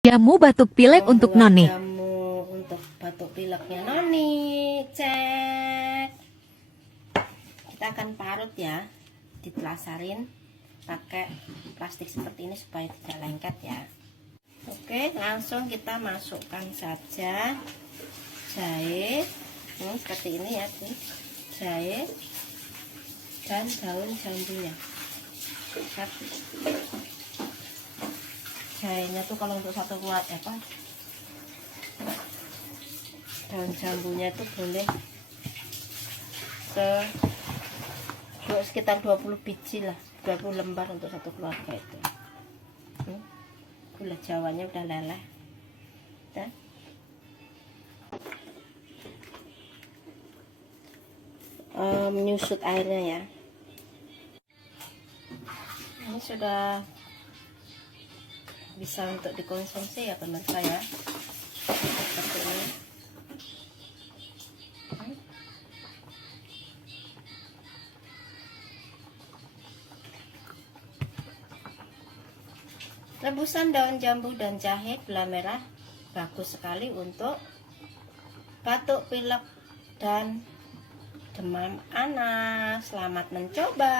Jamu batuk pilek untuk Noni. Jamu untuk batuk pileknya Noni. Cek. Kita akan parut ya, ditelasarin pakai plastik seperti ini supaya tidak lengket ya. Oke, langsung kita masukkan saja jahe. Ini seperti ini ya, jahe dan daun jambunya. Jahenya tuh kalau untuk satu buat daun jambunya itu boleh sekitar 20 biji lah, 20 lembar untuk satu keluarga itu. Gula jawanya udah leleh dan menyusut airnya ya. Ini sudah bisa untuk dikonsumsi ya pemirsa ya, seperti ini. Rebusan daun jambu dan jahe gula merah bagus sekali untuk batuk pilek dan demam anak. Selamat mencoba.